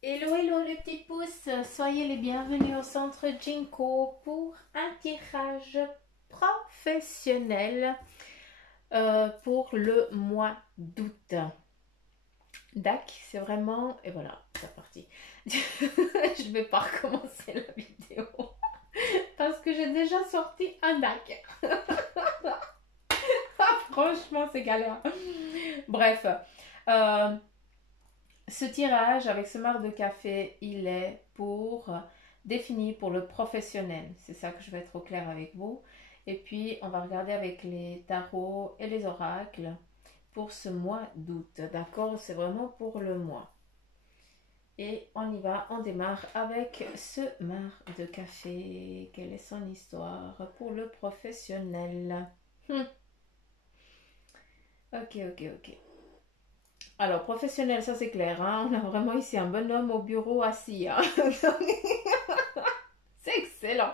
Hello, hello les petits pouces, soyez les bienvenus au centre Jinko pour un tirage professionnel pour le mois d'août. Dac, c'est vraiment... Et voilà, c'est parti. Je vais pas recommencer la vidéo parce que j'ai déjà sorti un DAC. Franchement, c'est galère. Bref, euh, ce tirage avec ce marc de café, il est pour défini pour le professionnel. C'est ça que je vais être au clair avec vous. Et puis, on va regarder avec les tarots et les oracles pour ce mois d'août. D'accord? C'est vraiment pour le mois. Et on y va, on démarre avec ce marc de café. Quelle est son histoire pour le professionnel? Ok, ok, ok. Alors, professionnel, ça c'est clair, hein. On a vraiment ici un bonhomme au bureau assis, hein. C'est excellent.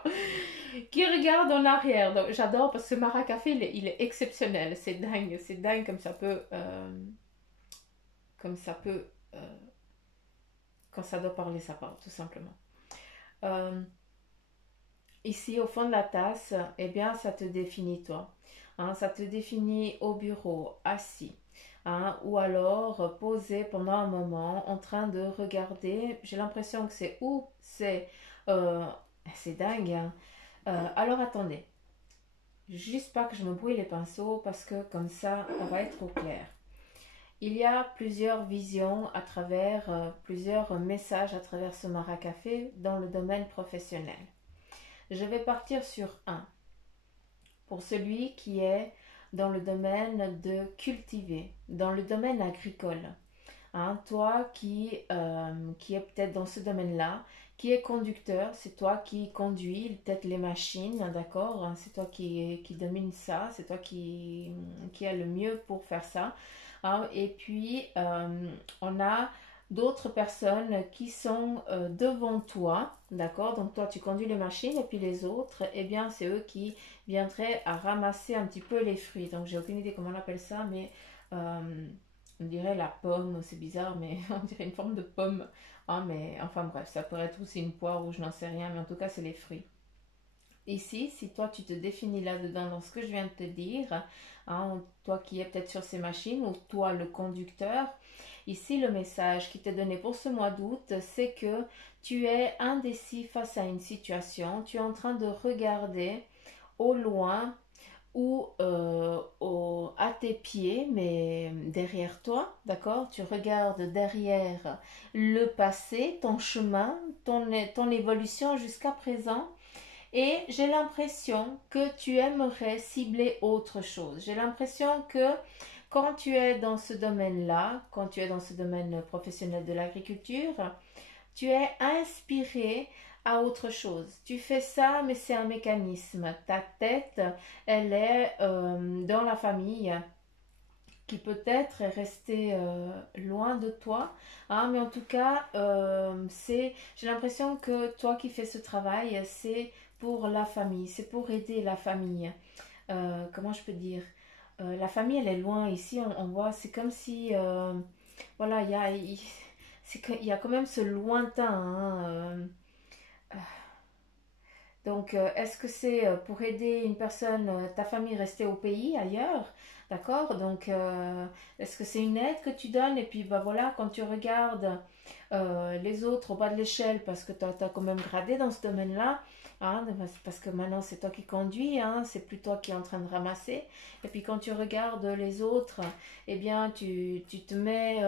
Qui regarde en arrière. Donc, j'adore parce que ce maracafé, il est exceptionnel. C'est dingue comme ça peut, quand ça doit parler, ça parle, tout simplement. Euh, Ici, au fond de la tasse, eh bien, ça te définit toi. Hein, ça te définit au bureau, assis. Hein, ou alors posé pendant un moment en train de regarder. J'ai l'impression que c'est où euh, c'est dingue. Hein. Alors attendez, juste pas que je me brouille les pinceaux parce que comme ça, on va être au clair. Il y a plusieurs visions à travers, plusieurs messages à travers ce maracafé dans le domaine professionnel. Je vais partir sur un. Pour celui qui est dans le domaine de cultiver, dans le domaine agricole. Hein, toi qui est peut-être dans ce domaine-là, qui est conducteur, c'est toi qui conduis peut-être les machines, d'accord? Hein, c'est toi qui domine ça, c'est toi qui est le mieux pour faire ça. Hein, et puis, on a d'autres personnes qui sont devant toi, d'accord? Donc toi, tu conduis les machines et puis les autres, eh bien, c'est eux qui viendraient à ramasser un petit peu les fruits. Donc, j'ai aucune idée comment on appelle ça, mais on dirait la pomme, c'est bizarre, mais on dirait une forme de pomme. Hein, mais enfin bref, ça pourrait être aussi une poire ou je n'en sais rien, mais en tout cas, c'est les fruits. Ici, si toi tu te définis là-dedans dans ce que je viens de te dire, hein, toi qui es peut-être sur ces machines ou toi le conducteur, ici le message qui t'est donné pour ce mois d'août, c'est que tu es indécis face à une situation, tu es en train de regarder au loin ou à tes pieds, mais derrière toi, d'accord? Tu regardes derrière le passé, ton chemin, ton évolution jusqu'à présent et j'ai l'impression que tu aimerais cibler autre chose. J'ai l'impression que quand tu es dans ce domaine-là, quand tu es dans ce domaine professionnel de l'agriculture, tu es inspiré à autre chose. Tu fais ça, mais c'est un mécanisme. Ta tête, elle est dans la famille qui peut-être est restée loin de toi. Hein, mais en tout cas, j'ai l'impression que toi qui fais ce travail, c'est pour la famille, c'est pour aider la famille. Comment je peux dire? La famille, elle est loin. Ici, on voit, c'est comme si, voilà, il y a quand même ce lointain. Hein, donc, est-ce que c'est pour aider une personne, ta famille restée au pays, ailleurs? D'accord? Donc, est-ce que c'est une aide que tu donnes? Et puis, bah voilà, quand tu regardes les autres au bas de l'échelle, parce que tu as quand même gradé dans ce domaine-là, hein, parce que maintenant c'est toi qui conduis, hein, c'est plus toi qui es en train de ramasser. Et puis, quand tu regardes les autres, eh bien, tu te mets,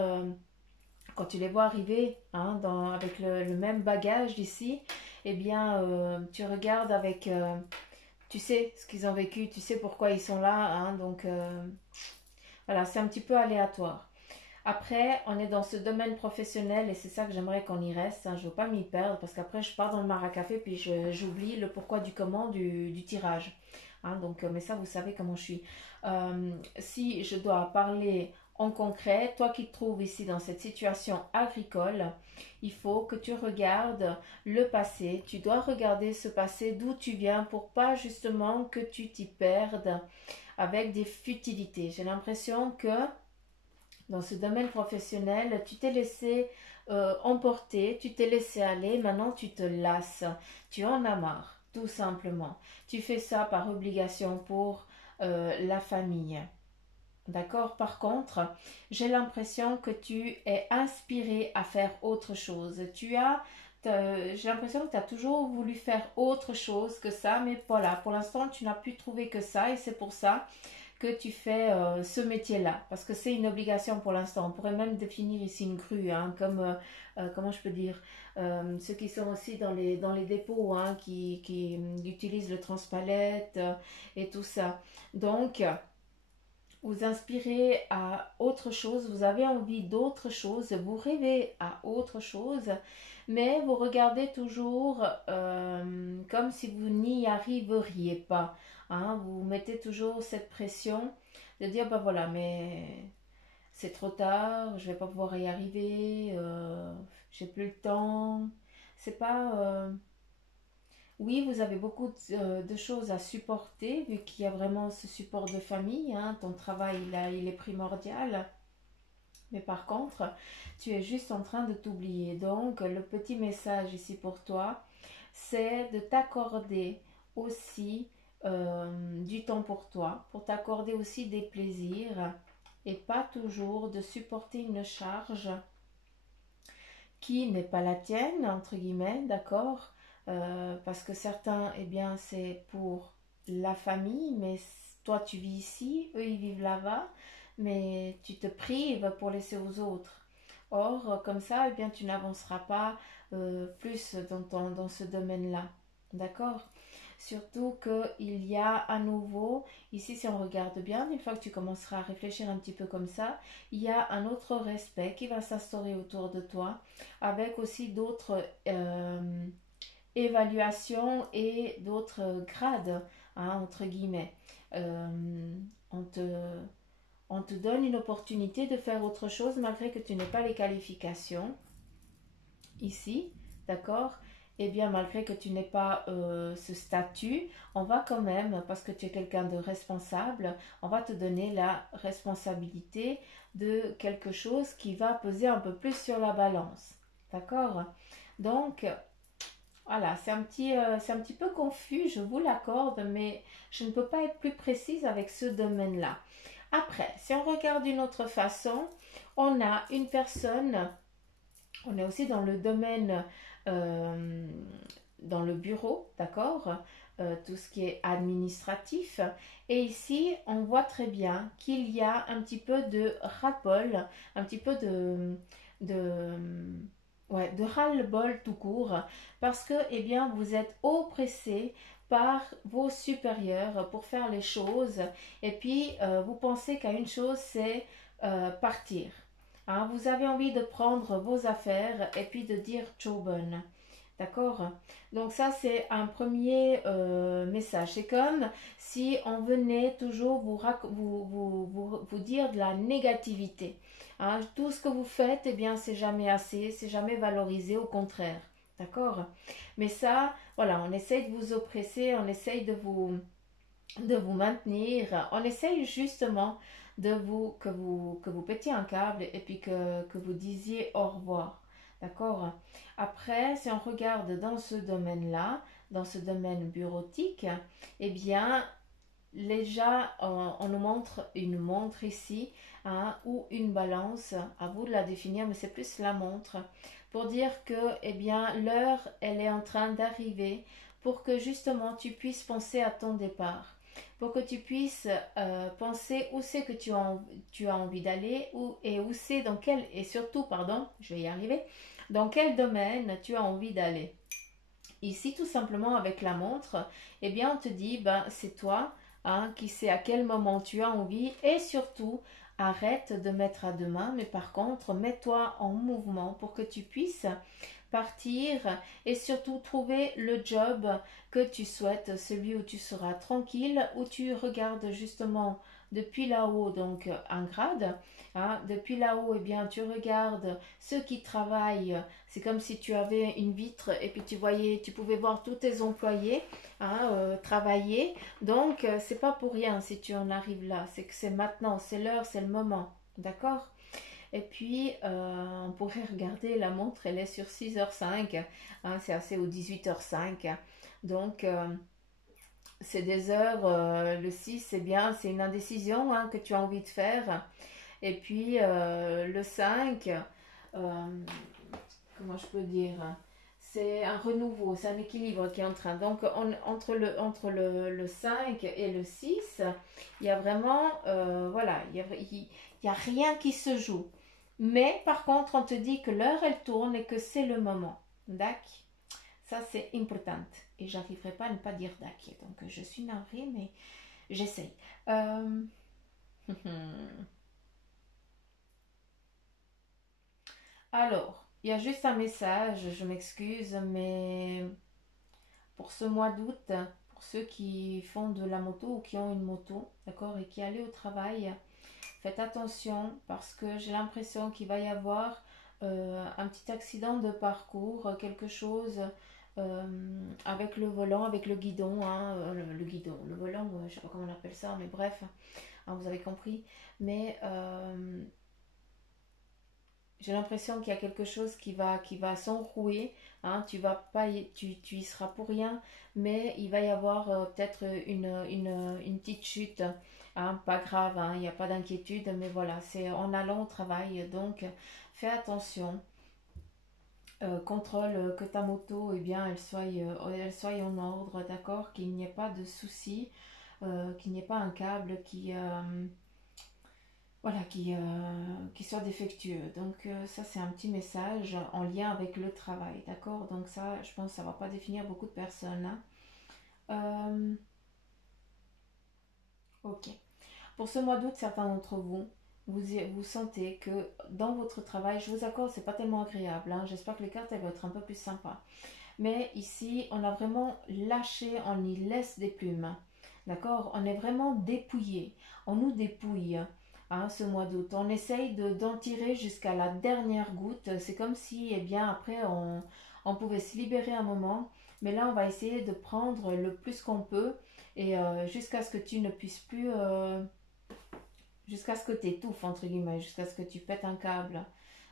quand tu les vois arriver hein, avec le même bagage d'ici, eh bien, tu regardes avec, tu sais ce qu'ils ont vécu, tu sais pourquoi ils sont là, hein, donc voilà, c'est un petit peu aléatoire. Après, on est dans ce domaine professionnel et c'est ça que j'aimerais qu'on y reste. Hein, je ne veux pas m'y perdre parce qu'après, je pars dans le maracafé puis j'oublie le pourquoi du comment du tirage. Hein, donc, mais ça, vous savez comment je suis. Si je dois parler en concret, toi qui te trouves ici dans cette situation agricole, il faut que tu regardes le passé. Tu dois regarder ce passé d'où tu viens pour pas justement que tu t'y perdes avec des futilités. J'ai l'impression que Dans ce domaine professionnel, tu t'es laissé emporter, tu t'es laissé aller, maintenant tu te lasses, tu en as marre, tout simplement. Tu fais ça par obligation pour la famille. D'accord? Par contre, j'ai l'impression que tu es inspiré à faire autre chose. J'ai l'impression que tu as toujours voulu faire autre chose que ça, mais voilà, pour l'instant, tu n'as pu trouver que ça et c'est pour ça que tu fais ce métier-là, parce que c'est une obligation pour l'instant. On pourrait même définir ici une crue, hein, comme, comment je peux dire, ceux qui sont aussi dans les dépôts, hein, qui utilisent le transpalette et tout ça. Donc, vous inspirez à autre chose, vous avez envie d'autre chose, vous rêvez à autre chose, mais vous regardez toujours comme si vous n'y arriveriez pas. Hein. Vous mettez toujours cette pression de dire, bah voilà, mais c'est trop tard, je vais pas pouvoir y arriver, j'ai plus le temps. C'est pas... oui, vous avez beaucoup de choses à supporter, vu qu'il y a vraiment ce support de famille. Hein, ton travail, là, il est primordial. Mais par contre, tu es juste en train de t'oublier. Donc, le petit message ici pour toi, c'est de t'accorder aussi du temps pour toi, pour t'accorder aussi des plaisirs et pas toujours de supporter une charge qui n'est pas la tienne, entre guillemets, d'accord? Parce que certains, eh bien, c'est pour la famille, mais toi, tu vis ici, eux, ils vivent là-bas, mais tu te prives pour laisser aux autres. Or, comme ça, eh bien, tu n'avanceras pas plus dans ce domaine-là, d'accord? Surtout qu'il y a à nouveau, ici si on regarde bien, une fois que tu commenceras à réfléchir un petit peu comme ça, il y a un autre respect qui va s'instaurer autour de toi, avec aussi d'autres évaluations et d'autres grades, hein, entre guillemets. Euh, on te, on te donne une opportunité de faire autre chose malgré que tu n'aies pas les qualifications ici, d'accord? Eh bien, malgré que tu n'aies pas ce statut, on va quand même, parce que tu es quelqu'un de responsable, on va te donner la responsabilité de quelque chose qui va peser un peu plus sur la balance. D'accord? Donc, voilà, c'est un petit peu confus, je vous l'accorde, mais je ne peux pas être plus précise avec ce domaine-là. Après, si on regarde d'une autre façon, on a une personne, on est aussi dans le domaine, euh, dans le bureau, d'accord. Tout ce qui est administratif. Et ici, on voit très bien qu'il y a un petit peu de ras-le-bol, un petit peu de, ouais, de ras-le-bol tout court, parce que, eh bien, vous êtes oppressé par vos supérieurs pour faire les choses, et puis vous pensez qu'à une chose, c'est partir. Hein, vous avez envie de prendre vos affaires et puis de dire ciao bonne. D'accord? Donc ça, c'est un premier message. C'est comme si on venait toujours vous dire de la négativité. Hein, tout ce que vous faites, eh bien, c'est jamais assez, c'est jamais valorisé, au contraire. D'accord? Mais ça, voilà, on essaye de vous oppresser, on essaye de vous maintenir. On essaye justement que vous pétiez un câble et puis que vous disiez au revoir. D'accord? Après, si on regarde dans ce domaine-là, dans ce domaine bureautique, eh bien, déjà, on nous montre une montre ici, hein, ou une balance. À vous de la définir, mais c'est plus la montre. Pour dire que, eh bien, l'heure, elle est en train d'arriver pour que justement tu puisses penser à ton départ, pour que tu puisses penser où c'est que tu as envie d'aller, et où c'est, dans quel, et surtout, pardon, je vais y arriver, dans quel domaine tu as envie d'aller. Ici, tout simplement avec la montre, eh bien, on te dit, ben, c'est toi, hein, qui sais à quel moment tu as envie, et surtout, arrête de mettre à demain, mais par contre, mets-toi en mouvement pour que tu puisses partir et surtout trouver le job que tu souhaites, celui où tu seras tranquille, où tu regardes justement depuis là-haut, donc un grade. Hein, depuis là-haut, eh bien, tu regardes ceux qui travaillent. C'est comme si tu avais une vitre et puis tu pouvais voir tous tes employés, hein, travailler. Donc, c'est pas pour rien si tu en arrives là. C'est que c'est maintenant, c'est l'heure, c'est le moment. D'accord? Et puis, on pourrait regarder la montre, elle est sur 6h05, hein, c'est assez au 18h05. Donc, c'est des heures, le 6, c'est bien, c'est une indécision hein, que tu as envie de faire. Et puis, le 5, comment je peux dire, c'est un renouveau, c'est un équilibre qui est en train. Donc, entre le 5 et le 6, il y a vraiment, voilà, il y a rien qui se joue. Mais par contre, on te dit que l'heure, elle tourne et que c'est le moment. D'accord? Ça, c'est important. Et j'arriverai pas à ne pas dire d'accord. Donc, je suis navrée, mais j'essaye. Euh, Alors, il y a juste un message, je m'excuse, mais pour ce mois d'août, pour ceux qui font de la moto ou qui ont une moto, d'accord, et qui allaient au travail, faites attention parce que j'ai l'impression qu'il va y avoir un petit accident de parcours, quelque chose avec le volant, avec le guidon, hein, le guidon, le volant, je ne sais pas comment on appelle ça, mais bref, hein, vous avez compris. Mais j'ai l'impression qu'il y a quelque chose qui va s'enrouer. Hein, tu vas pas, tu y seras pour rien, mais il va y avoir peut-être une petite chute. Hein, pas grave, hein, il n'y a pas d'inquiétude, mais voilà, c'est en allant au travail. Donc, fais attention. Contrôle que ta moto, eh bien, elle soit en ordre, d'accord, qu'il n'y ait pas de soucis, qu'il n'y ait pas un câble voilà, qui soit défectueux. Donc ça c'est un petit message en lien avec le travail, d'accord. Donc ça, je pense que ça ne va pas définir beaucoup de personnes. Hein. Ok. Pour ce mois d'août, certains d'entre vous, vous sentez que dans votre travail, je vous accorde, c'est pas tellement agréable. Hein. J'espère que les cartes elles vont être un peu plus sympas. Mais ici, on a vraiment lâché, on y laisse des plumes. D'accord. On est vraiment dépouillé. On nous dépouille. Hein, ce mois d'août. On essaye d'en tirer jusqu'à la dernière goutte. C'est comme si, eh bien, après, on pouvait se libérer un moment. Mais là, on va essayer de prendre le plus qu'on peut. Et jusqu'à ce que tu ne puisses plus... jusqu'à ce que tu étouffes, entre guillemets. Jusqu'à ce que tu pètes un câble.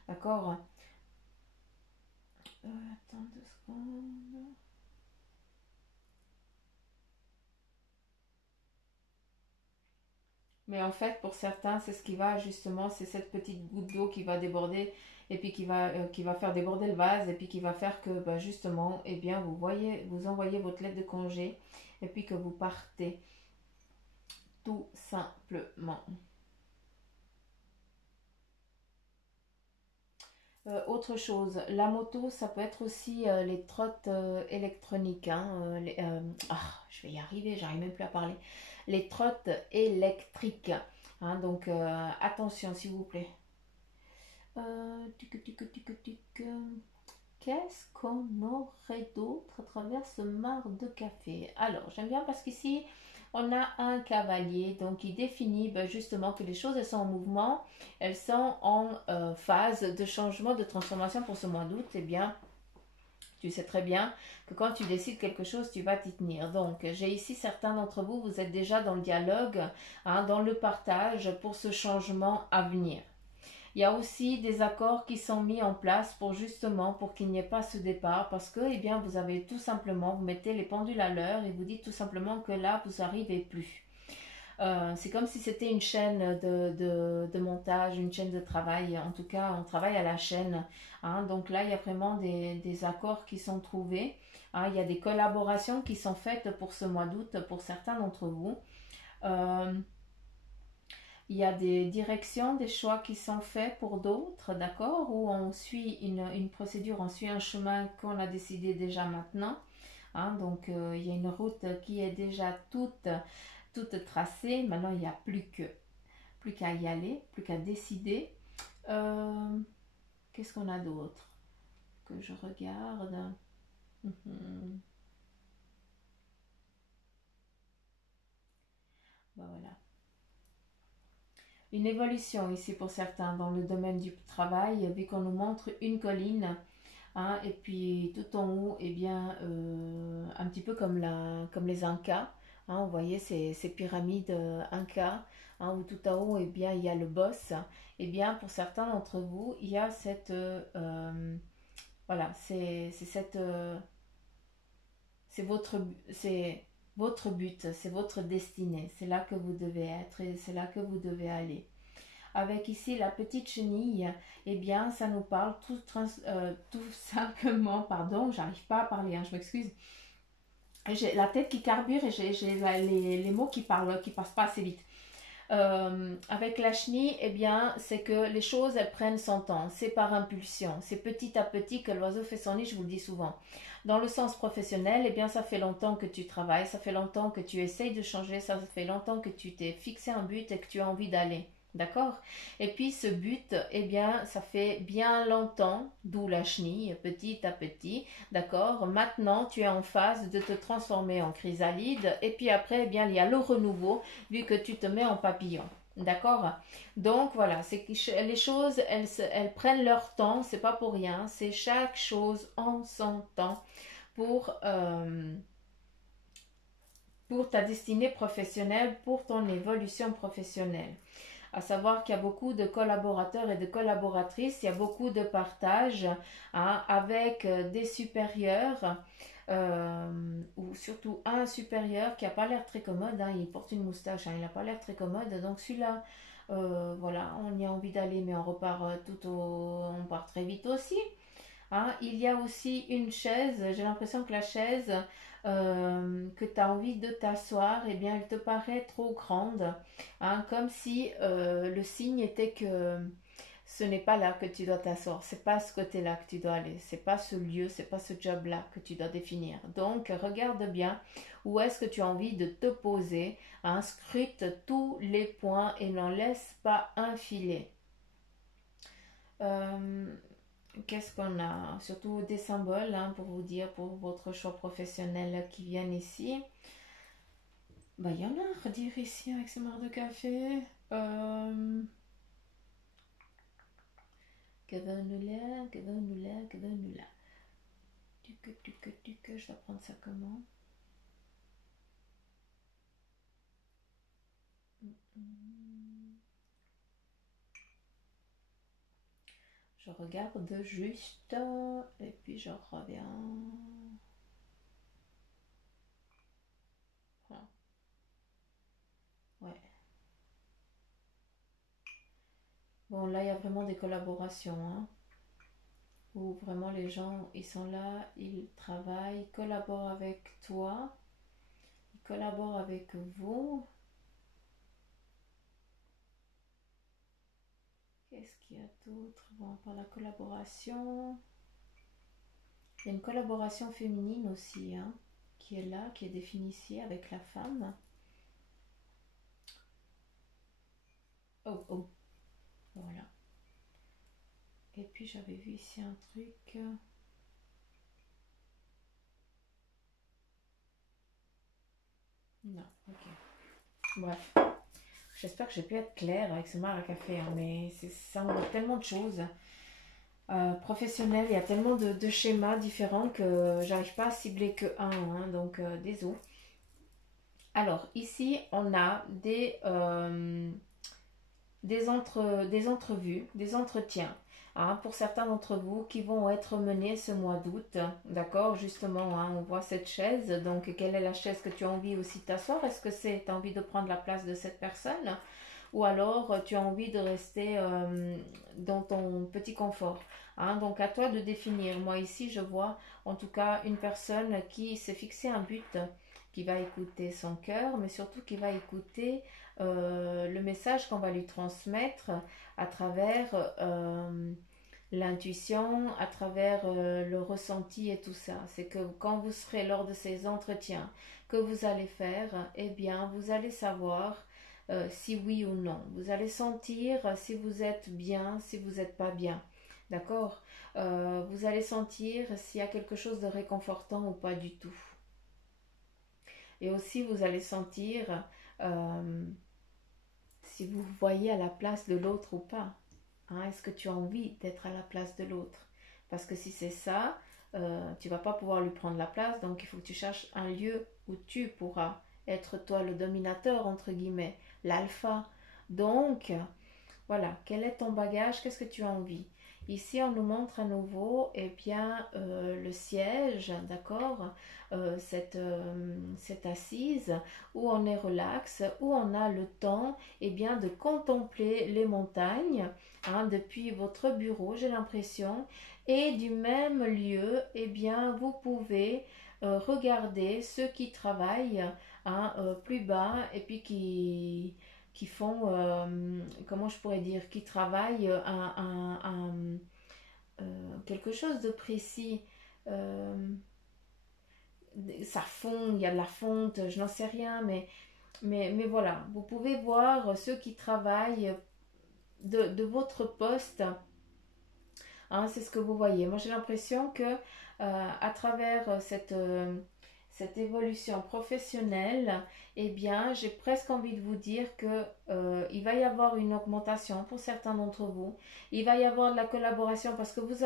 D'accord. Attends 2 secondes. Mais en fait, pour certains, c'est ce qui va justement, c'est cette petite goutte d'eau qui va déborder et puis qui va faire déborder le vase et puis qui va faire que bah, justement, eh bien, vous envoyez votre lettre de congé et puis que vous partez tout simplement. Autre chose, la moto, ça peut être aussi les trottes électroniques. Hein, je vais y arriver, j'arrive même plus à parler. Les trottes électriques. Hein, donc attention s'il vous plaît. Qu'est-ce qu'on aurait d'autre à travers ce mar de café? Alors, j'aime bien parce qu'ici, on a un cavalier, donc il définit justement que les choses, elles sont en mouvement, elles sont en phase de changement, de transformation pour ce mois d'août. Eh bien, tu sais très bien que quand tu décides quelque chose, tu vas t'y tenir. Donc, j'ai ici certains d'entre vous, vous êtes déjà dans le dialogue, hein, dans le partage pour ce changement à venir. Il y a aussi des accords qui sont mis en place pour qu'il n'y ait pas ce départ parce que eh bien vous avez tout simplement, vous mettez les pendules à l'heure et vous dites tout simplement que là vous n'arrivez plus. C'est comme si c'était une chaîne de montage, une chaîne de travail. En tout cas, on travaille à la chaîne. Hein. Donc là, il y a vraiment des accords qui sont trouvés. Hein. Il y a des collaborations qui sont faites pour ce mois d'août pour certains d'entre vous. Euh, il y a des directions, des choix qui sont faits pour d'autres, d'accord, où on suit une procédure, on suit un chemin qu'on a décidé déjà maintenant. Hein, donc, il y a une route qui est déjà toute tracée. Maintenant, il n'y a plus qu'à y aller, plus qu'à décider. Euh, Qu'est-ce qu'on a d'autre que je regarde? Ben voilà. Une évolution ici pour certains dans le domaine du travail, vu qu'on nous montre une colline, hein, et puis tout en haut, eh bien, un petit peu comme les Incas, Hein, vous voyez ces pyramides Inca, hein, où tout en haut, eh bien, il y a le boss. Eh bien, pour certains d'entre vous, il y a cette... voilà, c'est cette... c'est votre but, c'est votre destinée. C'est là que vous devez être et c'est là que vous devez aller. Avec ici la petite chenille, eh bien, ça nous parle tout simplement, pardon, j'arrive pas à parler, hein, je m'excuse. J'ai la tête qui carbure et j'ai les mots qui passent pas assez vite. Avec la chenille, eh bien, c'est que les choses, elles prennent son temps. C'est par impulsion. C'est petit à petit que l'oiseau fait son nid, je vous le dis souvent. Dans le sens professionnel, eh bien, ça fait longtemps que tu travailles, ça fait longtemps que tu essayes de changer, ça fait longtemps que tu t'es fixé un but et que tu as envie d'aller. D'accord? Et puis ce but, eh bien, ça fait bien longtemps, d'où la chenille, petit à petit. D'accord? Maintenant, tu es en phase de te transformer en chrysalide. Et puis après, eh bien, il y a le renouveau vu que tu te mets en papillon. D'accord? Donc voilà, c'est que les choses, elles prennent leur temps, c'est pas pour rien, c'est chaque chose en son temps pour, euh, pour ta destinée professionnelle, pour ton évolution professionnelle. À savoir qu'il y a beaucoup de collaborateurs et de collaboratrices, il y a beaucoup de partage, hein, avec des supérieurs, ou surtout un supérieur qui n'a pas l'air très commode, hein, il porte une moustache, hein, il n'a pas l'air très commode, donc celui-là, voilà, on y a envie d'aller, mais on repart on part très vite aussi. Hein. Il y a aussi une chaise, j'ai l'impression que la chaise que tu as envie de t'asseoir, eh bien, elle te paraît trop grande. Hein, comme si le signe était que ce n'est pas là que tu dois t'asseoir, c'est pas ce côté-là que tu dois aller, c'est pas ce lieu, c'est pas ce job-là que tu dois définir. Donc, regarde bien où est-ce que tu as envie de te poser, hein, scrute tous les points et n'en laisse pas un filet. Euh, Qu'est-ce qu'on a? Surtout des symboles, hein, pour vous dire, pour votre choix professionnel qui viennent ici. Bah, il y en a à redire ici avec ce marc de café. Que donne-nous là, que donne-nous là, que donne-nous là. Je dois prendre ça comment? Je regarde juste et puis je reviens. Voilà. Ouais. Bon, là, il y a vraiment des collaborations, hein, où vraiment les gens, ils sont là, ils travaillent, ils collaborent avec toi, ils collaborent avec vous. Qu'est-ce qu'il y a d'autre? Bon, par la collaboration, il y a une collaboration féminine aussi, hein, qui est là, qui est définie ici avec la femme. Oh, oh, voilà. Et puis j'avais vu ici un truc. Non, ok. Bref, j'espère que j'ai pu être claire avec ce mar à café, hein, mais ça englobe tellement de choses. Professionnel, il y a tellement de schémas différents que j'arrive pas à cibler que un, hein, donc désolé. Alors ici on a des entrevues, des entretiens, hein, pour certains d'entre vous qui vont être menés ce mois d'août, d'accord, justement, hein, on voit cette chaise, donc quelle est la chaise que tu as envie aussi de t'asseoir? Est-ce que tu as envie de prendre la place de cette personne? Ou alors tu as envie de rester dans ton petit confort, hein. Donc à toi de définir. Moi ici je vois en tout cas une personne qui s'est fixé un but, qui va écouter son cœur, mais surtout qui va écouter le message qu'on va lui transmettre à travers l'intuition, à travers le ressenti et tout ça. C'est que quand vous serez lors de ces entretiens que vous allez faire, eh bien vous allez savoir si oui ou non. Vous allez sentir si vous êtes bien, si vous n'êtes pas bien. D'accord? Vous allez sentir s'il y a quelque chose de réconfortant ou pas du tout. Et aussi, vous allez sentir euh, si vous vous voyez à la place de l'autre ou pas. Hein, est-ce que tu as envie d'être à la place de l'autre? Parce que si c'est ça, tu vas pas pouvoir lui prendre la place. Donc, il faut que tu cherches un lieu où tu pourras être toi le dominateur, entre guillemets, l'alpha. Donc, voilà, quel est ton bagage, qu'est-ce que tu as envie? Ici, on nous montre à nouveau, eh bien, le siège, d'accord, cette assise où on est relax, où on a le temps, eh bien, de contempler les montagnes, hein, depuis votre bureau, j'ai l'impression, et du même lieu, eh bien, vous pouvez regarder ceux qui travaillent, hein, plus bas et puis qui font, comment je pourrais dire, qui travaillent quelque chose de précis. Euh, Ça fond, il y a de la fonte, je n'en sais rien, mais voilà, vous pouvez voir ceux qui travaillent de votre poste, hein, c'est ce que vous voyez. Moi, j'ai l'impression que à travers cette évolution professionnelle, eh bien, j'ai presque envie de vous dire que il va y avoir une augmentation pour certains d'entre vous. Il va y avoir de la collaboration parce que vous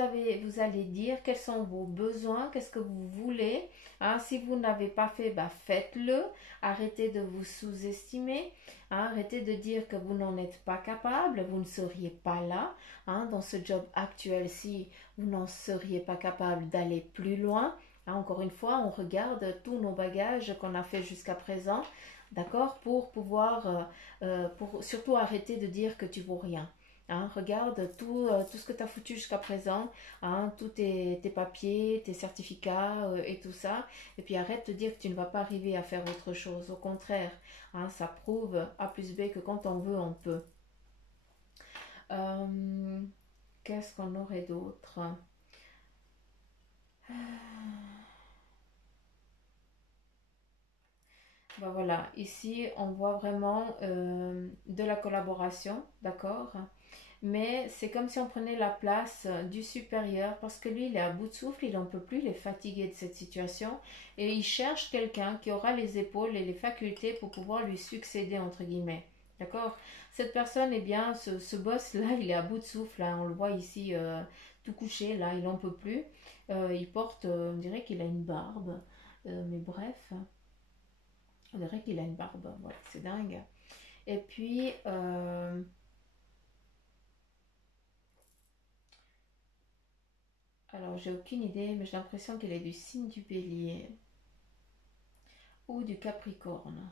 allez dire quels sont vos besoins, qu'est-ce que vous voulez. Hein, si vous n'avez pas fait, bah, faites-le. Arrêtez de vous sous-estimer. Hein, arrêtez de dire que vous n'en êtes pas capable, vous ne seriez pas là. Hein, dans ce job actuel, si vous n'en seriez pas capable d'aller plus loin. Hein, encore une fois, on regarde tous nos bagages qu'on a fait jusqu'à présent, d'accord, pour pouvoir, pour surtout arrêter de dire que tu vaux rien. Hein, regarde tout ce que tu as foutu jusqu'à présent, hein, tous tes papiers, tes certificats et tout ça. Et puis arrête de dire que tu ne vas pas arriver à faire autre chose. Au contraire, hein, ça prouve A plus B que quand on veut, on peut. Euh, Qu'est-ce qu'on aurait d'autre? Ben voilà, ici on voit vraiment de la collaboration, d'accord? Mais c'est comme si on prenait la place du supérieur parce que lui il est à bout de souffle, il n'en peut plus, il est fatigué de cette situation et il cherche quelqu'un qui aura les épaules et les facultés pour pouvoir lui succéder entre guillemets. D'accord? Cette personne, eh bien, ce boss-là, il est à bout de souffle. Hein, on le voit ici tout couché, là, il n'en peut plus. Il porte, on dirait qu'il a une barbe. Mais bref, on dirait qu'il a une barbe. Voilà, c'est dingue. Et puis, alors j'ai aucune idée, mais j'ai l'impression qu'elle est du signe du bélier ou du capricorne.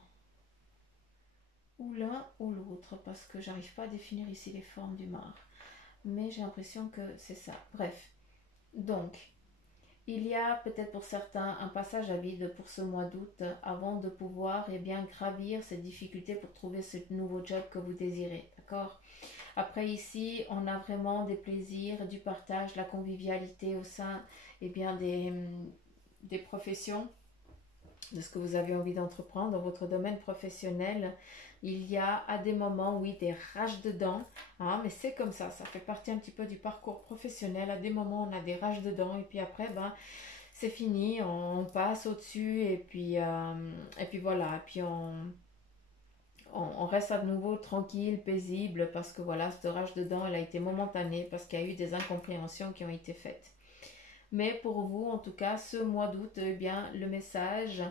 Ou l'un ou l'autre, parce que j'arrive pas à définir ici les formes du Mars. Mais j'ai l'impression que c'est ça. Bref, donc, il y a peut-être pour certains un passage à vide pour ce mois d'août avant de pouvoir eh bien, gravir cette difficulté pour trouver ce nouveau job que vous désirez. D'accord? Après ici, on a vraiment des plaisirs, du partage, la convivialité au sein eh bien, des professions, de ce que vous avez envie d'entreprendre dans votre domaine professionnel. Il y a à des moments, oui, des rages de dents, hein, mais c'est comme ça fait partie un petit peu du parcours professionnel. À des moments, on a des rages de dents et puis après, ben, c'est fini, on passe au-dessus et puis voilà, et puis on reste à nouveau tranquille, paisible, parce que voilà, cette rage dedans, elle a été momentanée, parce qu'il y a eu des incompréhensions qui ont été faites. Mais pour vous, en tout cas, ce mois d'août, eh bien, le message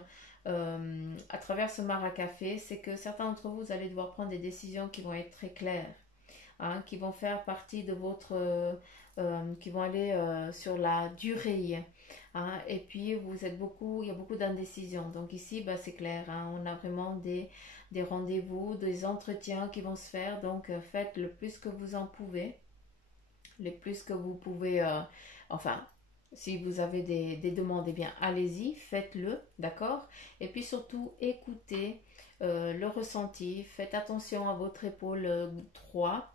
à travers ce Maracafé, c'est que certains d'entre vous, vous allez devoir prendre des décisions qui vont être très claires, hein, qui vont faire partie de votre, qui vont aller sur la durée. Hein, et puis vous êtes beaucoup, il y a beaucoup d'indécision. Donc ici, bah, c'est clair, hein, on a vraiment des rendez-vous, des entretiens qui vont se faire. Donc faites le plus que vous en pouvez, le plus que vous pouvez. Enfin, si vous avez des demandes, eh bien allez-y, faites-le, d'accord? Et puis surtout, écoutez le ressenti, faites attention à votre épaule droite.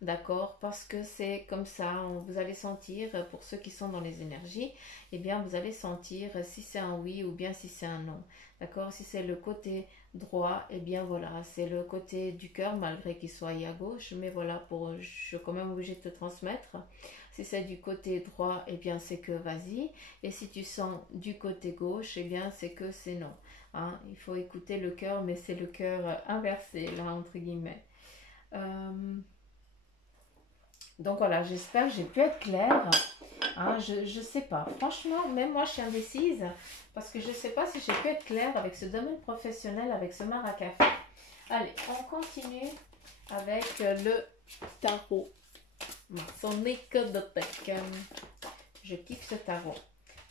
D'accord, parce que c'est comme ça, vous allez sentir, pour ceux qui sont dans les énergies, eh bien vous allez sentir si c'est un oui ou bien si c'est un non. D'accord, si c'est le côté droit, eh bien voilà, c'est le côté du cœur, malgré qu'il soit à gauche, mais voilà, je suis quand même obligée de te transmettre. Si c'est du côté droit, eh bien c'est que vas-y, et si tu sens du côté gauche, eh bien c'est que c'est non. Hein, il faut écouter le cœur, mais c'est le cœur inversé, là, entre guillemets. Euh, Donc voilà, j'espère que j'ai pu être claire. Hein, je ne sais pas. Franchement, même moi, je suis indécise parce que je ne sais pas si j'ai pu être claire avec ce domaine professionnel, avec ce maracafé. Allez, on continue avec le tarot. Maçonnique de Tech. Je kiffe ce tarot.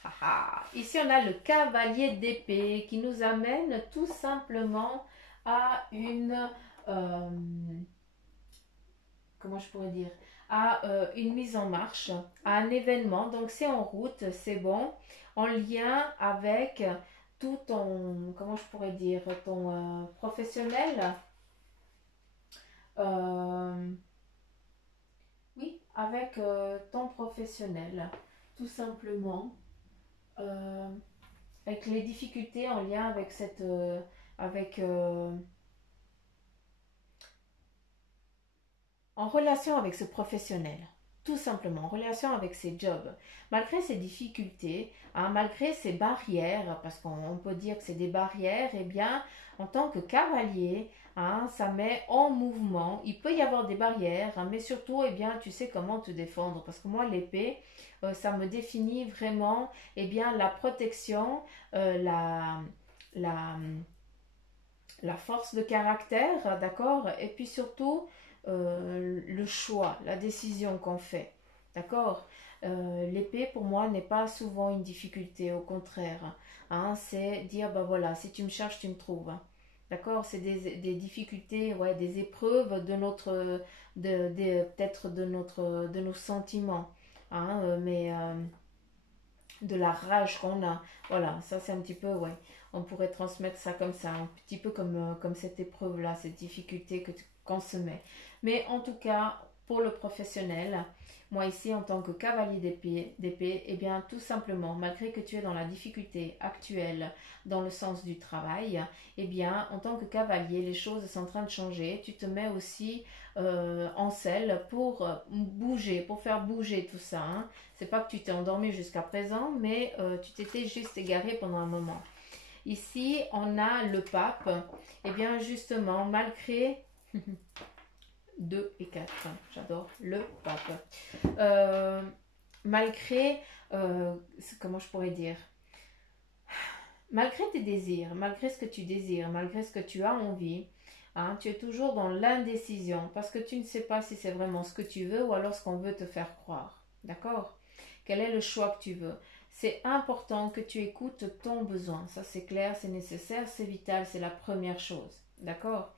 Ah, ah. Ici, on a le cavalier d'épée qui nous amène tout simplement à une... comment je pourrais dire, à une mise en marche, à un événement. Donc c'est en route, c'est bon, en lien avec tout ton, comment je pourrais dire, ton professionnel. Euh, oui, avec ton professionnel, tout simplement. Euh, avec les difficultés en lien avec cette... avec en relation avec ce professionnel, tout simplement, en relation avec ses jobs, malgré ses difficultés, hein, malgré ses barrières, parce qu'on peut dire que c'est des barrières, eh bien, en tant que cavalier, hein, ça met en mouvement, il peut y avoir des barrières, hein, mais surtout, eh bien, tu sais comment te défendre, parce que moi, l'épée, ça me définit vraiment, eh bien, la protection, la, la force de caractère, d'accord, et puis surtout le choix, la décision qu'on fait, d'accord. L'épée pour moi n'est pas souvent une difficulté, au contraire, hein, c'est dire ben voilà, si tu me cherches, tu me trouves, d'accord. C'est des difficultés, ouais, des épreuves de notre, peut-être de nos sentiments, hein, mais de la rage qu'on a. Voilà, ça c'est un petit peu, ouais, on pourrait transmettre ça comme ça, un petit peu comme cette épreuve-là, cette difficulté qu'on se met. Mais en tout cas, pour le professionnel, moi ici en tant que cavalier d'épée, eh bien tout simplement, malgré que tu es dans la difficulté actuelle dans le sens du travail, eh bien en tant que cavalier, les choses sont en train de changer. Tu te mets aussi en selle pour bouger, pour faire bouger tout ça, hein. C'est pas que tu t'es endormi jusqu'à présent, mais tu t'étais juste égaré pendant un moment. Ici, on a le pape. Et bien justement, malgré 2 et 4, j'adore le pape. Euh, malgré, comment je pourrais dire, malgré tes désirs, malgré ce que tu désires, malgré ce que tu as envie, hein, tu es toujours dans l'indécision parce que tu ne sais pas si c'est vraiment ce que tu veux ou alors ce qu'on veut te faire croire. D'accord? Quel est le choix que tu veux? C'est important que tu écoutes ton besoin. Ça, c'est clair, c'est nécessaire, c'est vital, c'est la première chose. D'accord?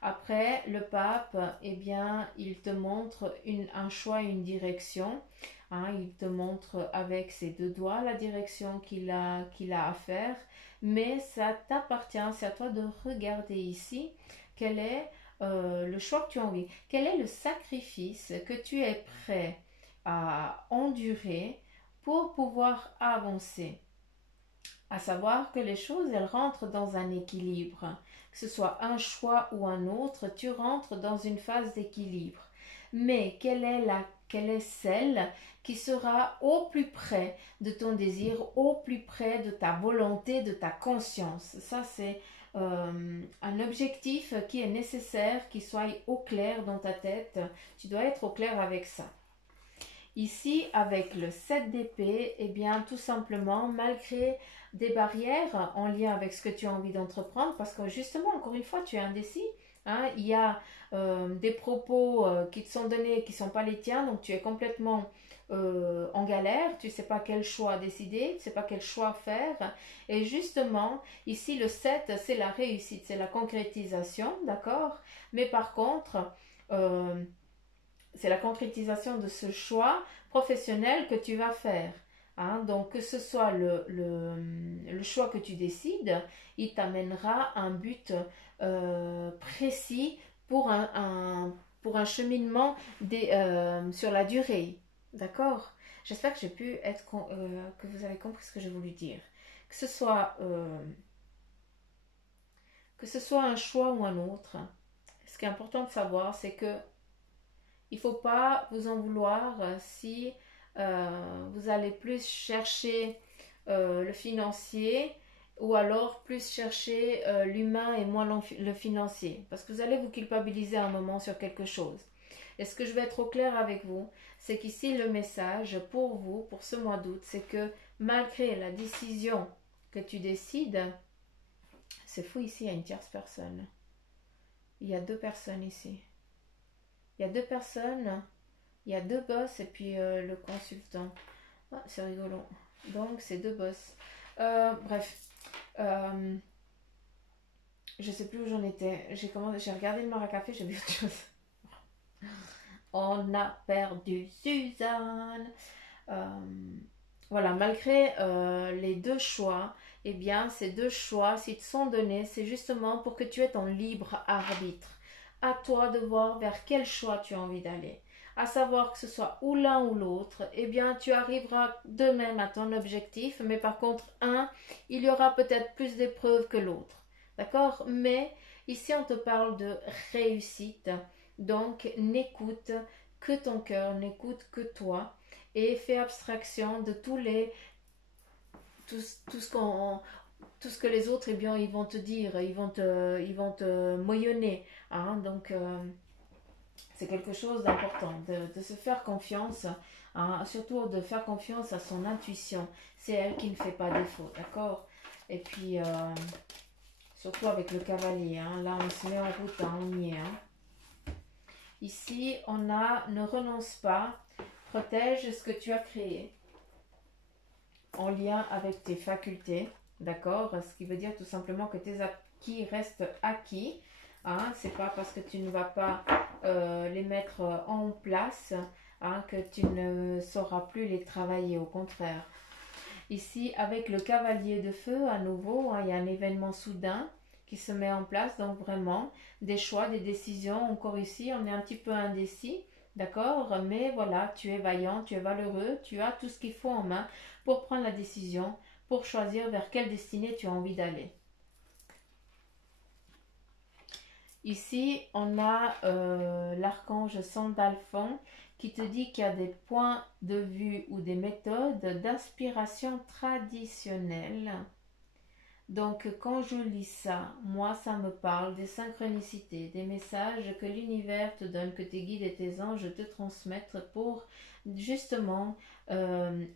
Après, le pape, eh bien, il te montre un choix, une direction. Hein, il te montre avec ses deux doigts la direction qu'il a à faire. Mais ça t'appartient, c'est à toi de regarder ici quel est le choix que tu as envie. Quel est le sacrifice que tu es prêt à endurer pour pouvoir avancer. À savoir que les choses, elles rentrent dans un équilibre. Que ce soit un choix ou un autre, tu rentres dans une phase d'équilibre. Mais quelle est celle qui sera au plus près de ton désir, au plus près de ta volonté, de ta conscience? Ça, c'est un objectif qui est nécessaire, qui soit au clair dans ta tête. Tu dois être au clair avec ça. Ici, avec le 7 d'épée, eh bien, tout simplement, malgré des barrières en lien avec ce que tu as envie d'entreprendre, parce que justement, encore une fois, tu es indécis, hein, il y a des propos qui te sont donnés qui ne sont pas les tiens, donc tu es complètement en galère, tu ne sais pas quel choix décider, tu ne sais pas quel choix faire, et justement, ici, le 7, c'est la réussite, c'est la concrétisation, d'accord? Mais par contre, c'est la concrétisation de ce choix professionnel que tu vas faire. Hein, donc que ce soit le choix que tu décides, il t'amènera un but précis pour un cheminement sur la durée. D'accord? J'espère que j'ai pu que vous avez compris ce que j'ai voulu dire. Que ce soit un choix ou un autre, ce qui est important de savoir, c'est que il ne faut pas vous en vouloir si vous allez plus chercher le financier ou alors plus chercher l'humain et moins le financier. Parce que vous allez vous culpabiliser un moment sur quelque chose. Et ce que je vais être au clair avec vous, c'est qu'ici le message pour vous, pour ce mois d'août, c'est que malgré la décision que tu décides, c'est fou ici, il y a une tierce personne. Il y a deux personnes ici. Il y a deux personnes, il y a deux boss et puis le consultant. Ah, c'est rigolo. Donc c'est deux boss. Bref. Je sais plus où j'en étais. J'ai regardé le Maracafé, j'ai vu autre chose. On a perdu Suzanne. Voilà, malgré les deux choix, eh bien, ces deux choix, s'ils te sont donnés, c'est justement pour que tu aies ton libre arbitre. À toi de voir vers quel choix tu as envie d'aller. À savoir que ce soit ou l'un ou l'autre, eh bien, tu arriveras de même à ton objectif, mais par contre, il y aura peut-être plus d'épreuves que l'autre. D'accord? Mais ici, on te parle de réussite. Donc, n'écoute que ton cœur, n'écoute que toi et fais abstraction de tout ce que les autres, eh bien, ils vont te dire, ils vont te moyenner. Hein? Donc, c'est quelque chose d'important, de se faire confiance, hein? Surtout de faire confiance à son intuition. C'est elle qui ne fait pas défaut, d'accord? Et puis, surtout avec le cavalier, hein? Là, on se met en route, hein? On y est. Hein? Ici, on a ne renonce pas, protège ce que tu as créé en lien avec tes facultés, d'accord? Ce qui veut dire tout simplement que tes acquis restent acquis. Hein? C'est pas parce que tu ne vas pas les mettre en place, hein, que tu ne sauras plus les travailler, au contraire. Ici, avec le cavalier de feu, à nouveau, hein, il y a un événement soudain qui se met en place, donc vraiment, des choix, des décisions. Encore ici, on est un petit peu indécis, d'accord? Mais voilà, tu es vaillant, tu es valeureux, tu as tout ce qu'il faut en main pour prendre la décision, pour choisir vers quelle destinée tu as envie d'aller. Ici, on a l'archange Sandalphon qui te dit qu'il y a des points de vue ou des méthodes d'inspiration traditionnelles. Donc, quand je lis ça, moi, ça me parle des synchronicités, des messages que l'univers te donne, que tes guides et tes anges te transmettent pour justement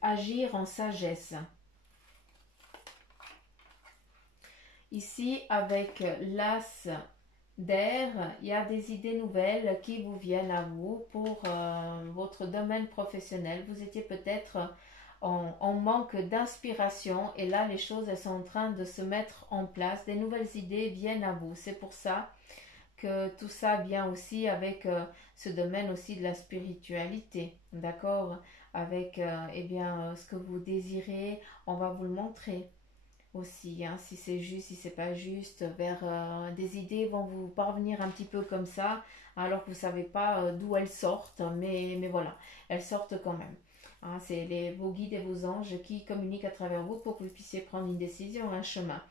agir en sagesse. Ici, avec l'as d'air, il y a des idées nouvelles qui vous viennent à vous pour votre domaine professionnel. Vous étiez peut-être en manque d'inspiration et là les choses elles sont en train de se mettre en place. Des nouvelles idées viennent à vous. C'est pour ça que tout ça vient aussi avec ce domaine aussi de la spiritualité. D'accord? Avec ce que vous désirez, on va vous le montrer aussi, hein, si c'est juste, si c'est pas juste, vers des idées vont vous parvenir un petit peu comme ça, alors que vous savez pas d'où elles sortent, mais voilà, elles sortent quand même. Hein, c'est vos guides et vos anges qui communiquent à travers vous pour que vous puissiez prendre une décision, un chemin.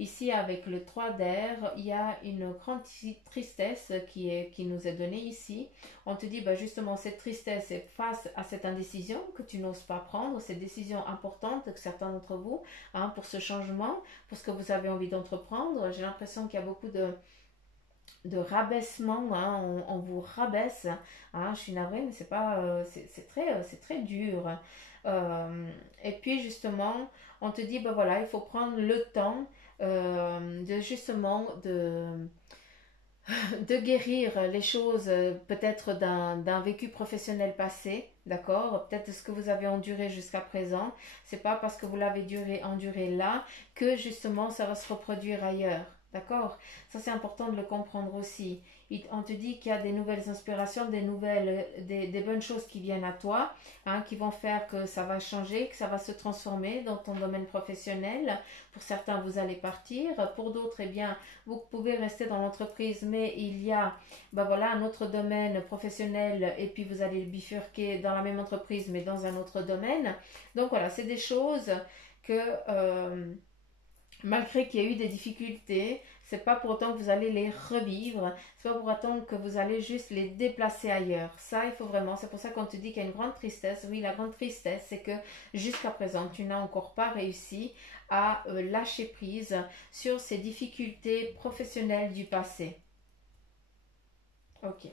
Ici, avec le 3 d'air, il y a une grande tristesse qui nous est donnée ici. On te dit, bah, justement, cette tristesse est face à cette indécision que tu n'oses pas prendre, cette décision importante que certains d'entre vous, hein, pour ce changement, pour ce que vous avez envie d'entreprendre. J'ai l'impression qu'il y a beaucoup de rabaissement, hein, on vous rabaisse, hein, je suis navrée, mais c'est pas, c'est très dur. Et puis justement, on te dit, ben voilà, il faut prendre le temps de justement de guérir les choses peut-être d'un vécu professionnel passé, d'accord? Peut-être de ce que vous avez enduré jusqu'à présent. C'est pas parce que vous l'avez enduré là que justement ça va se reproduire ailleurs. D'accord? Ça, c'est important de le comprendre aussi. On te dit qu'il y a des nouvelles inspirations, des bonnes choses qui viennent à toi, hein, qui vont faire que ça va changer, que ça va se transformer dans ton domaine professionnel. Pour certains, vous allez partir. Pour d'autres, eh bien, vous pouvez rester dans l'entreprise, mais il y a voilà, un autre domaine professionnel et puis vous allez le bifurquer dans la même entreprise, mais dans un autre domaine. Donc voilà, c'est des choses que... malgré qu'il y ait eu des difficultés, c'est pas pour autant que vous allez les revivre, c'est pas pour autant que vous allez juste les déplacer ailleurs. Ça, il faut vraiment, c'est pour ça qu'on te dit qu'il y a une grande tristesse. Oui, la grande tristesse, c'est que jusqu'à présent, tu n'as encore pas réussi à lâcher prise sur ces difficultés professionnelles du passé. Ok.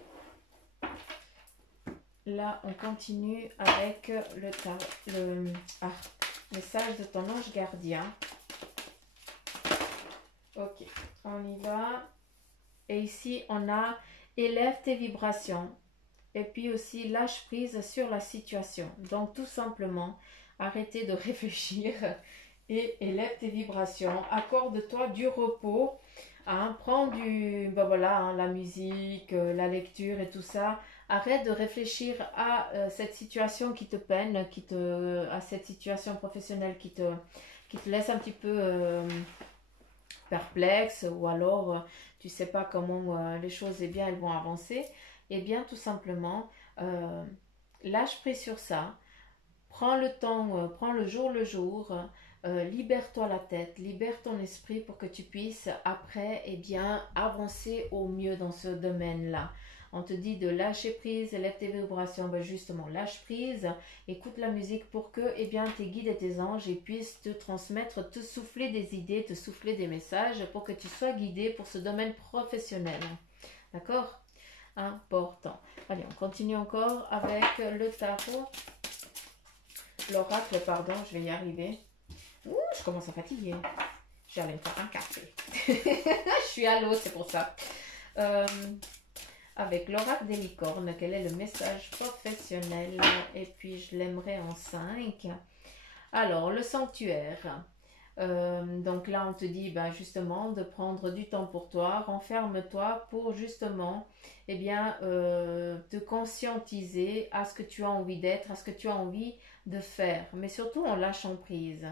là, on continue avec le message de ton ange gardien. Ok, on y va. Et ici, on a élève tes vibrations. Et puis aussi, lâche prise sur la situation. Donc, tout simplement, arrêtez de réfléchir et élève tes vibrations. Accorde-toi du repos. Hein, prends ben voilà, hein, la musique, la lecture et tout ça. Arrête de réfléchir à cette situation qui te peine, à cette situation professionnelle qui te laisse un petit peu perplexe, ou alors tu sais pas comment les choses elles vont avancer. Eh bien, tout simplement, lâche prise sur ça. Prends le temps, prends le jour, libère-toi la tête, libère ton esprit pour que tu puisses après avancer au mieux dans ce domaine-là. On te dit de lâcher prise, élève tes vibrations, ben justement lâche prise, écoute la musique pour que tes guides et tes anges puissent te transmettre, te souffler des idées, te souffler des messages pour que tu sois guidé pour ce domaine professionnel. D'accord? Important. Allez, on continue encore avec le tarot. L'oracle, pardon, je vais y arriver. Ouh, je commence à fatiguer. J'allais me faire un café. Je suis à l'eau, c'est pour ça. Avec l'oracle des licornes, quel est le message professionnel? Et puis, je l'aimerais en 5. Alors, le sanctuaire. Donc là, on te dit justement de prendre du temps pour toi. Renferme-toi pour justement te conscientiser à ce que tu as envie d'être, à ce que tu as envie de faire. Mais surtout en lâchant prise.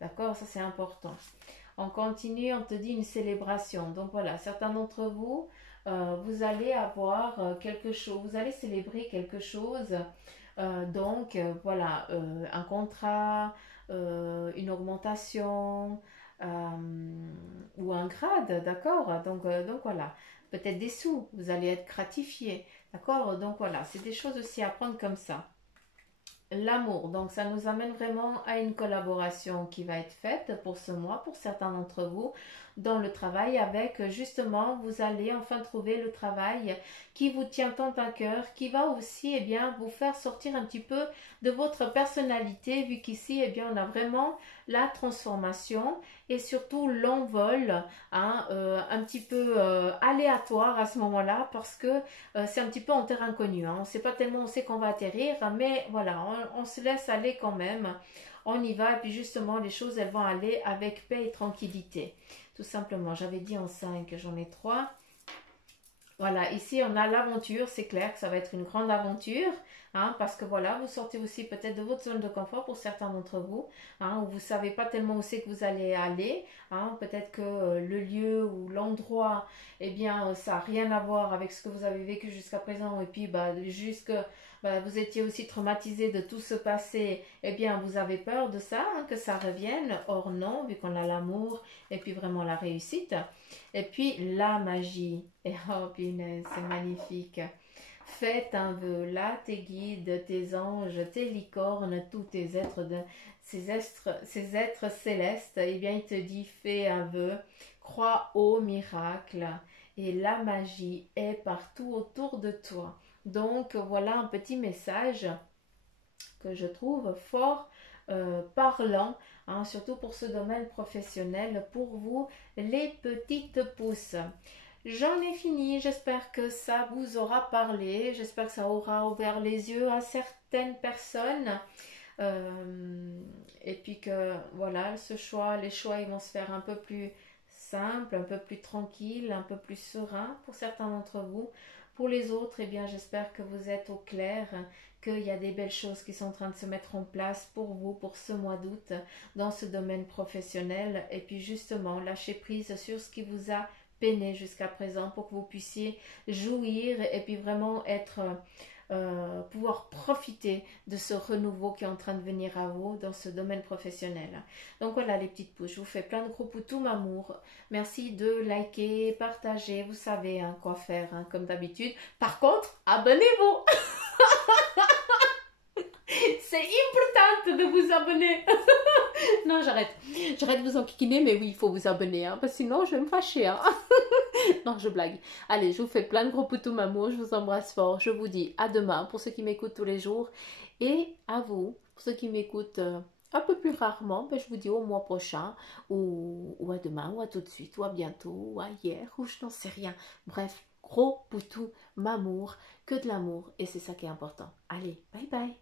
D'accord? Ça, c'est important. On continue, on te dit une célébration. Donc voilà, certains d'entre vous, vous allez avoir quelque chose, vous allez célébrer quelque chose. Voilà, un contrat, une augmentation ou un grade, d'accord? Donc voilà, peut-être des sous, vous allez être gratifié, d'accord? Donc voilà, c'est des choses aussi à prendre comme ça. L'amour, donc ça nous amène vraiment à une collaboration qui va être faite pour ce mois, pour certains d'entre vous, dans le travail avec justement, vous allez enfin trouver le travail qui vous tient tant à cœur, qui va aussi vous faire sortir un petit peu de votre personnalité, vu qu'ici on a vraiment la transformation et surtout l'envol, un petit peu aléatoire à ce moment-là, parce que c'est un petit peu en terre inconnue. On ne sait pas tellement, on sait qu'on va atterrir, mais voilà, on se laisse aller quand même. On y va et puis justement, les choses, elles vont aller avec paix et tranquillité. Tout simplement, j'avais dit en 5, j'en ai 3. Voilà, ici on a l'aventure, c'est clair que ça va être une grande aventure, parce que voilà, vous sortez aussi peut-être de votre zone de confort pour certains d'entre vous, où vous ne savez pas tellement où c'est que vous allez aller, peut-être que le lieu ou l'endroit, ça n'a rien à voir avec ce que vous avez vécu jusqu'à présent, et puis vous étiez aussi traumatisé de tout ce passé, vous avez peur de ça, que ça revienne. Or non, vu qu'on a l'amour et puis vraiment la réussite. Et puis la magie. Et oh punaise, c'est magnifique. Faites un vœu. Là, tes guides, tes anges, tes licornes, tous tes êtres, ces êtres célestes, il te dit fais un vœu. Crois au miracle. Et la magie est partout autour de toi. Donc voilà un petit message que je trouve fort parlant, surtout pour ce domaine professionnel, pour vous les petites pousses. J'en ai fini, j'espère que ça vous aura parlé, j'espère que ça aura ouvert les yeux à certaines personnes. Et puis que voilà, les choix ils vont se faire un peu plus simples, un peu plus tranquilles, un peu plus sereins pour certains d'entre vous. Pour les autres, j'espère que vous êtes au clair, qu'il y a des belles choses qui sont en train de se mettre en place pour vous, pour ce mois d'août, dans ce domaine professionnel. Et puis justement, lâchez prise sur ce qui vous a peiné jusqu'à présent pour que vous puissiez jouir et puis vraiment pouvoir profiter de ce renouveau qui est en train de venir à vous dans ce domaine professionnel. Donc voilà les petites pouces, je vous fais plein de gros poutous m'amour. Merci de liker, partager, vous savez quoi faire comme d'habitude. Par contre, abonnez-vous. C'est important de vous abonner. Non, j'arrête de vous enquiquiner, mais oui, il faut vous abonner, parce que sinon je vais me fâcher. Non, je blague. Allez, je vous fais plein de gros poutous mamour, je vous embrasse fort. Je vous dis à demain pour ceux qui m'écoutent tous les jours. Et à vous, pour ceux qui m'écoutent un peu plus rarement, ben, je vous dis au mois prochain, ou à demain, ou à tout de suite, ou à bientôt, ou à hier, ou je n'en sais rien. Bref, gros poutou mamour, que de l'amour. Et c'est ça qui est important. Allez, bye bye.